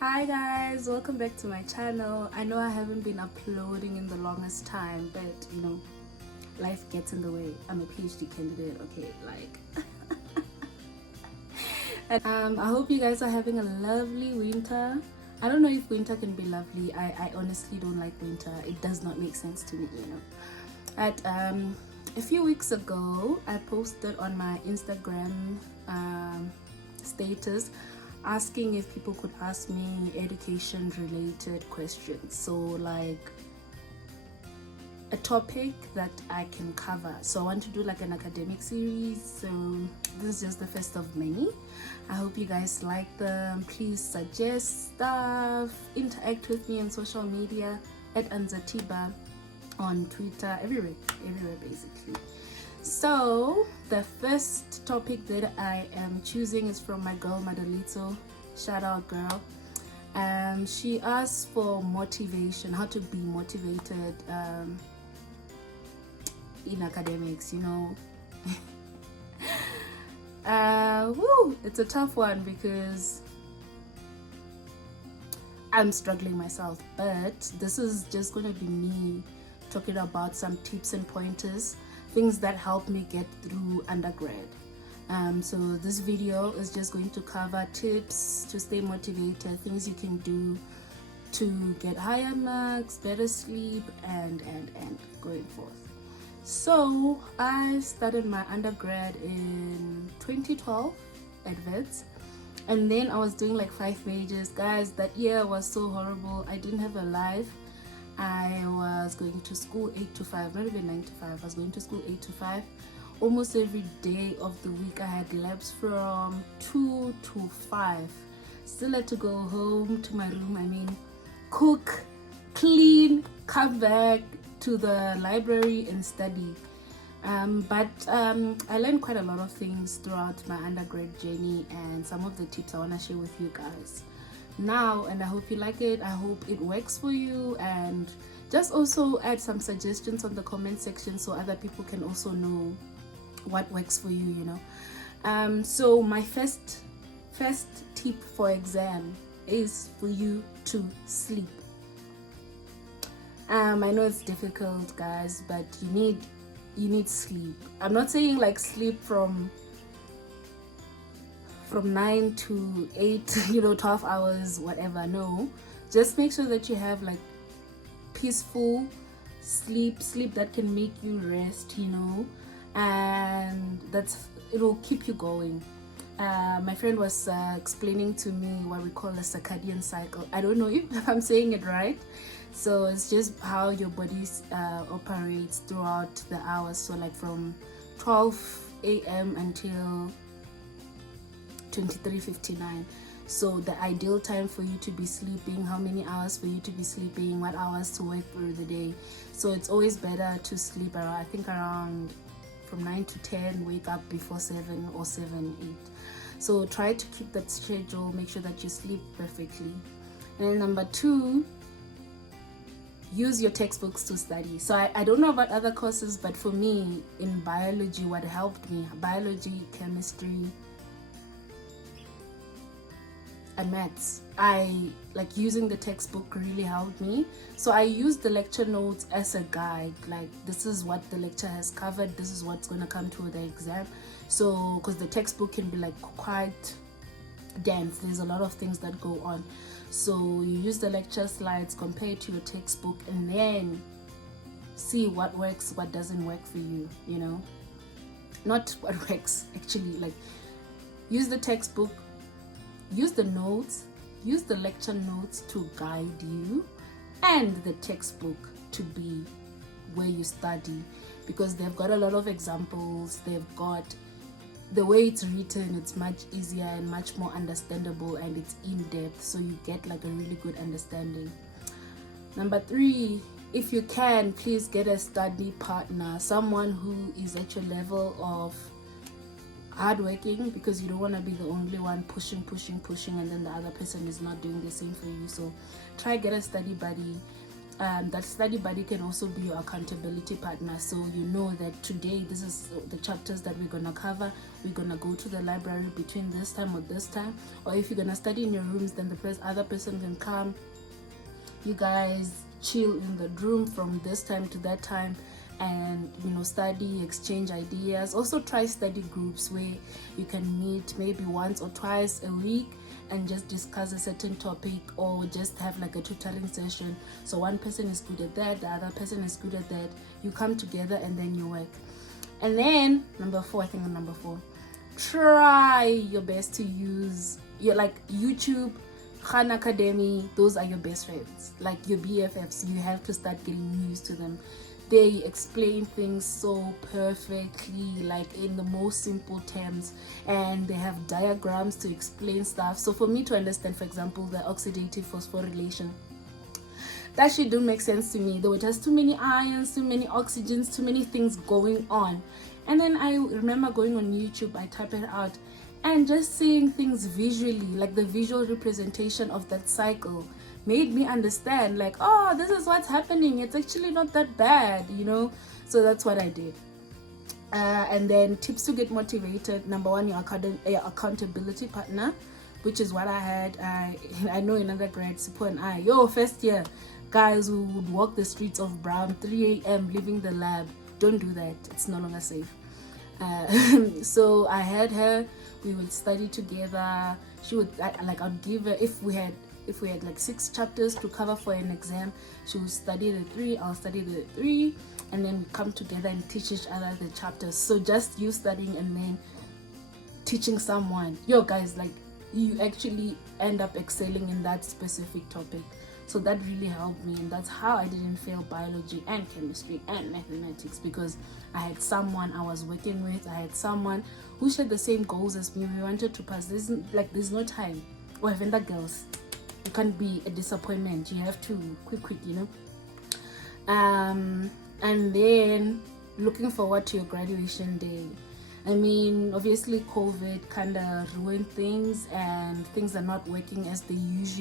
Hi guys, welcome back to my channel. I know I haven't been uploading in the longest time, but you know, life gets in the way. I'm a PhD candidate, okay, like and, I hope you guys are having a lovely winter. I don't know if winter can be lovely. I honestly don't like winter. It does not make sense to me, you know. A few weeks ago, I posted on my Instagram status asking if people could ask me education related questions, so like a topic that I can cover. So I want to do like an academic series, so this is just the first of many. I hope you guys like them. Please suggest stuff, interact with me on social media at Anzatiba on Twitter, everywhere basically. So the first topic that I am choosing is from my girl Madalito. Shout out, girl. She asked for motivation, how to be motivated in academics, you know. It's a tough one because I'm struggling myself, but this is just going to be me talking about some tips and pointers, things that help me get through undergrad. So this video is just going to cover tips to stay motivated, things you can do to get higher marks, better sleep, and going forth. So I started my undergrad in 2012 at Vets, and then I was doing like 5 majors. Guys, that year was so horrible. I didn't have a life. I was going to school 8 to 5, not even 9 to 5. I was going to school 8 to 5. Almost every day of the week I had labs from 2 to 5. Still had to go home to my room, I mean, cook, clean, come back to the library and study. But I learned quite a lot of things throughout my undergrad journey, and some of the tips I want to share with you guys now, and I hope you like it. I hope it works for you, and just also add some suggestions on the comment section so other people can also know what works for you, you know. So my first tip for exam is for you to sleep. I know it's difficult, guys, but you need sleep. I'm not saying like sleep from 9 to 8, you know, 12 hours, whatever. No, just make sure that you have like peaceful sleep that can make you rest, you know, and it'll keep you going. My friend was explaining to me what we call a circadian cycle. I don't know if I'm saying it right. So it's just how your body operates throughout the hours. So like from 12 a.m. until 23:59. So the ideal time for you to be sleeping, how many hours for you to be sleeping, what hours to work through the day. So it's always better to sleep around, I think around from 9 to 10, wake up before 7 or 7, 8. So try to keep that schedule, make sure that you sleep perfectly. And then number 2, use your textbooks to study. So I don't know about other courses, but for me in biology, what helped me, biology, chemistry, and maths, I like using the textbook really helped me. So I use the lecture notes as a guide, like this is what the lecture has covered, this is what's going to come to the exam. So because the textbook can be like quite dense, there's a lot of things that go on. So you use the lecture slides, compare it to your textbook, and then see what works, what doesn't work for you, you know. Not what works, actually, like use the textbook, use the notes, use the lecture notes to guide you, and the textbook to be where you study, because they've got a lot of examples, they've got the way it's written, it's much easier and much more understandable, and it's in-depth, so you get like a really good understanding. Number 3, if you can, please get a study partner, someone who is at your level of hardworking, because you don't want to be the only one pushing and then the other person is not doing the same for you. So try get a study buddy. that study buddy can also be your accountability partner. So you know that today this is the chapters that we're gonna cover. We're gonna go to the library between this time or this time, or if you're gonna study in your rooms, then the other person can come. You guys chill in the room from this time to that time, and study, exchange ideas. Also try study groups where you can meet maybe once or twice a week and just discuss a certain topic, or just have like a tutoring session. So one person is good at that, the other person is good at that. You come together and then you work. And then number four, try your best to use your YouTube, Khan Academy. Those are your best friends, like your BFFs. You have to start getting used to them. They explain things so perfectly, like in the most simple terms, and they have diagrams to explain stuff. So for me to understand, for example, the oxidative phosphorylation, that shit don't make sense to me. There were just too many ions, too many oxygens, too many things going on. And then I remember going on YouTube, I type it out, and just seeing things visually, like the visual representation of that cycle, made me understand, like, oh, this is what's happening. It's actually not that bad, So that's what I did. And then tips to get motivated. Number one, your accountability partner, which is what I had. I know in undergrad, Sipo and I, first year guys who would walk the streets of Brown 3 a.m. leaving the lab. Don't do that. It's no longer safe. So I had her. We would study together. She would I'd give her, if we had like 6 chapters to cover for an exam, she would study the 3, I'll study the 3, and then we come together and teach each other the chapters. So just you studying and then teaching someone, guys, like, you actually end up excelling in that specific topic. So that really helped me, and that's how I didn't fail biology and chemistry and mathematics, because I had someone I was working with. I had someone who shared the same goals as me. We wanted to pass. There's no time. Or even the girls, you can't be a disappointment. You have to quick, and then looking forward to your graduation day. I mean, obviously COVID kind of ruined things, and things are not working as they used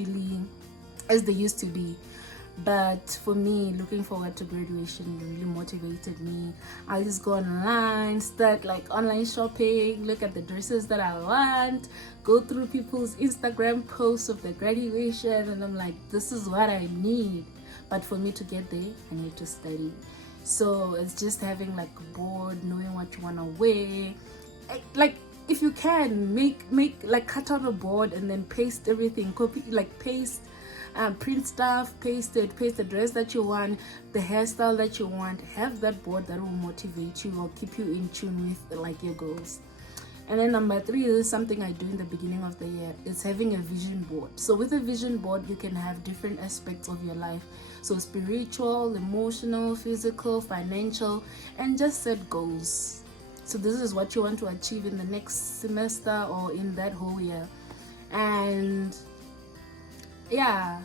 to be. But for me, looking forward to graduation really motivated me. I just go online, start like online shopping, look at the dresses that I want, go through people's Instagram posts of the graduation, and I'm like, this is what I need. But for me to get there, I need to study. So it's just having like a board, knowing what you want to wear. Like, if you can make like, cut out a board and then paste everything, copy, like paste, print stuff, paste the dress that you want, the hairstyle that you want. Have that board that will motivate you or keep you in tune with like your goals. And then number 3 is something I do in the beginning of the year. It's having a vision board. So with a vision board, you can have different aspects of your life. So spiritual, emotional, physical, financial, and just set goals. So this is what you want to achieve in the next semester or in that whole year. And yeah,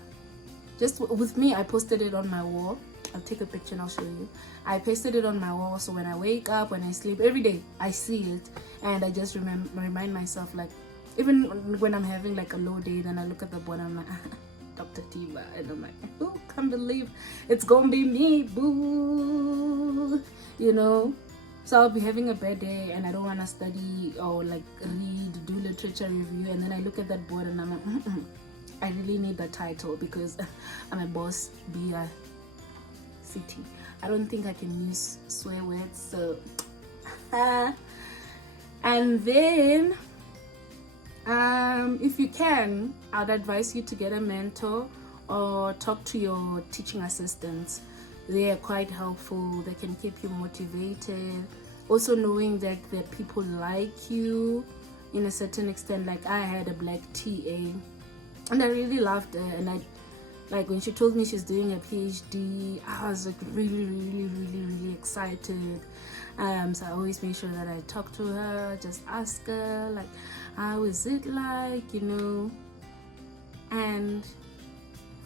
just with me, I posted it on my wall. I'll take a picture and I'll show you. I pasted it on my wall, so when I wake up, when I sleep, every day I see it, and I just remind myself, like, even when I'm having like a low day, then I look at the board and I'm like, Dr. Tiva, and I'm like, oh, can't believe it's gonna be me, boo, So I'll be having a bad day and I don't want to study or like read, do literature review, and then I look at that board and I'm like, I really need that title because I'm a boss, city. I don't think I can use swear words, so and then if you can, I'd advise you to get a mentor or talk to your teaching assistants. They are quite helpful. They can keep you motivated. Also knowing that there are people like you in a certain extent. Like, I had a black TA and I really loved her, and I like when she told me she's doing a PhD, I was like really excited. So I always make sure that I talk to her, just ask her like, how is it like, and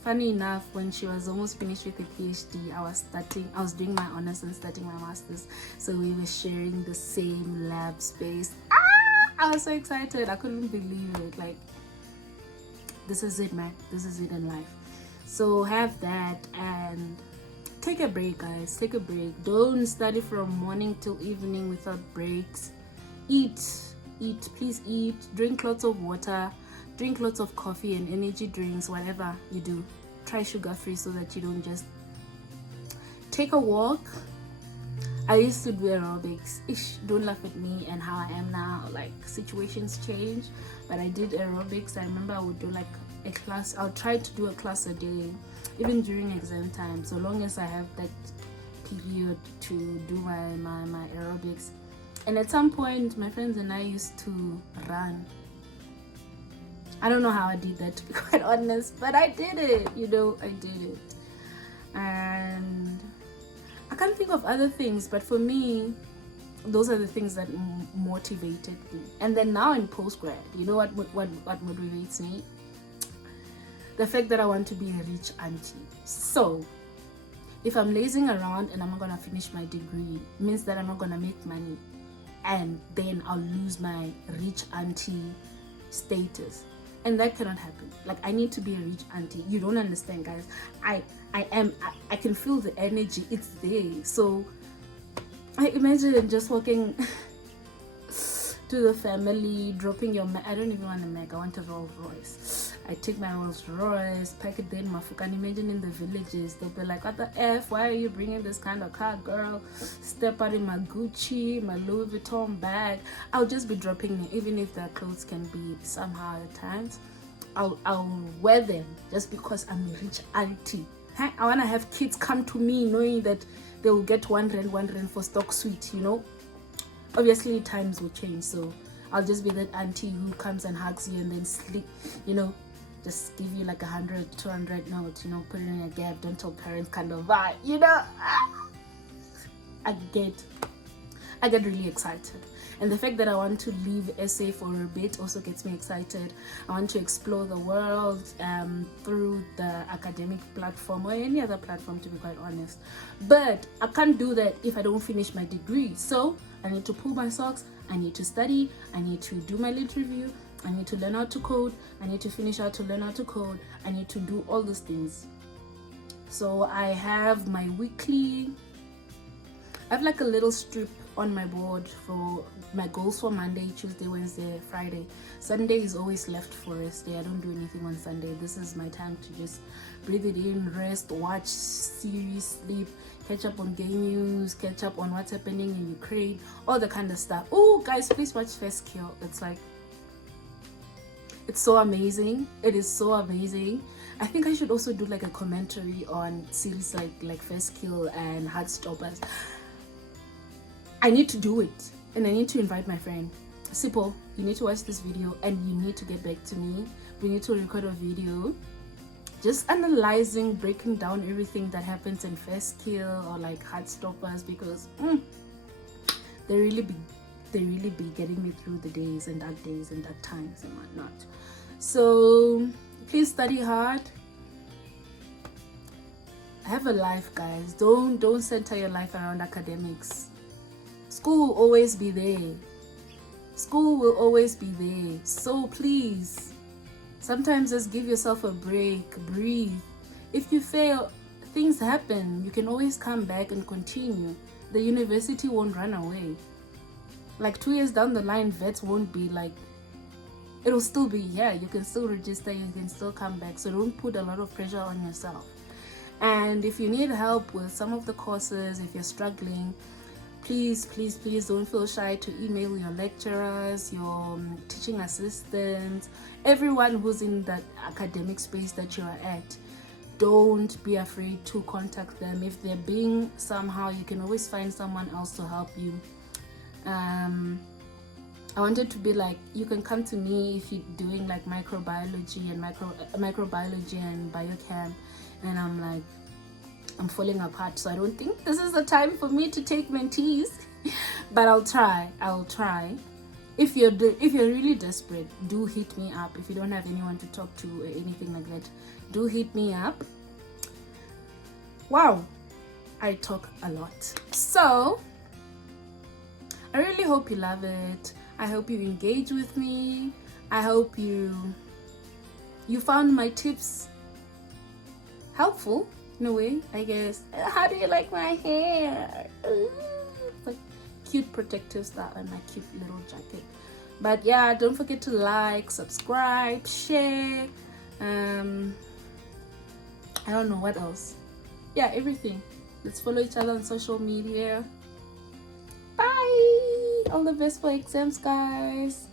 funny enough, when she was almost finished with the PhD, I was doing my honors and starting my masters, so we were sharing the same lab space. I was so excited, I couldn't believe it. Like, this is it, man. This is it in life. So have that, and take a break, guys. Take a break. Don't study from morning till evening without breaks. Eat, please eat. Drink lots of water. Drink lots of coffee and energy drinks, whatever you do. Try sugar free so that you don't just take a walk. I used to do aerobics. Don't laugh at me and how I am now. Like, situations change, but I did aerobics. I remember I would do like a class. I'll try to do a class a day, even during exam time, so long as I have that period to do my aerobics. And at some point, my friends and I used to run. I don't know how I did that, to be quite honest, but I did it. I did it. And I can't think of other things, but for me, those are the things that motivated me. And then now in postgrad, you know what motivates me? The fact that I want to be a rich auntie. So if I'm lazing around and I'm not gonna finish my degree, it means that I'm not gonna make money, and then I'll lose my rich auntie status. And that cannot happen. Like, I need to be a rich auntie. You don't understand, guys. I can feel the energy. It's there. So I imagine just walking to the family, dropping your Mac. I don't even want a Mac. I want a Rolls Royce. I take my Rolls Royce, pack it there in my foot. And imagine in the villages, they'll be like, what the F? Why are you bringing this kind of car, girl? Step out in my Gucci, my Louis Vuitton bag. I'll just be dropping them, even if their clothes can be somehow at times. I'll wear them just because I'm a rich auntie. I want to have kids come to me knowing that they will get one rand for stock sweet, Obviously, times will change, so I'll just be that auntie who comes and hugs you and then sleep, just give you like 100, 200 notes, put it in a gap, don't tell parents kind of vibe, I get really excited. And the fact that I want to leave SA for a bit also gets me excited. I want to explore the world through the academic platform or any other platform, to be quite honest. But I can't do that if I don't finish my degree. So I need to pull my socks. I need to study. I need to do my lit review. I need to learn how to code. I need to finish how to learn how to code. I need to do all those things. So I have my weekly... I have like a little strip on my board for my goals for Monday, Tuesday, Wednesday, Friday. Sunday is always left for rest day. I don't do anything on Sunday. This is my time to just breathe it in, rest, watch series, sleep, catch up on game news, catch up on what's happening in Ukraine, all the kind of stuff. Oh, guys, please watch First Kill. It's so amazing. It is so amazing. I think I should also do like a commentary on series like First Kill and Heartstoppers. I need to do it, and I need to invite my friend Sipo. You need to watch this video and you need to get back to me. We need to record a video just analyzing, breaking down everything that happens in First Kill or like Heartstoppers, because they really be getting me through the days and dark times and whatnot. So please study hard. Have a life, guys. Don't center your life around academics. School will always be there. School will always be there. So please, sometimes just give yourself a break, breathe. If you fail, things happen. You can always come back and continue. The university won't run away. Like 2 years down the line, vets won't be like, it'll still be here. You can still register, you can still come back. So don't put a lot of pressure on yourself. And if you need help with some of the courses, if you're struggling, please don't feel shy to email your lecturers, your teaching assistants, everyone who's in that academic space that you are at. Don't be afraid to contact them. If they're being somehow, you can always find someone else to help you. I wanted to be like, you can come to me if you're doing like microbiology and biochem, and I'm like, I'm falling apart, so I don't think this is the time for me to take mentees. But I'll try. If you're really desperate, do hit me up. If you don't have anyone to talk to or anything like that, do hit me up. Wow, I talk a lot. So I really hope you love it. I hope you engage with me. I hope you found my tips helpful. in a way, I guess. How do you like my hair? Ooh, like cute protective style and my cute little jacket. But yeah, don't forget to like, subscribe, share. I don't know what else. Yeah, everything. Let's follow each other on social media. Bye. All the best for exams, guys.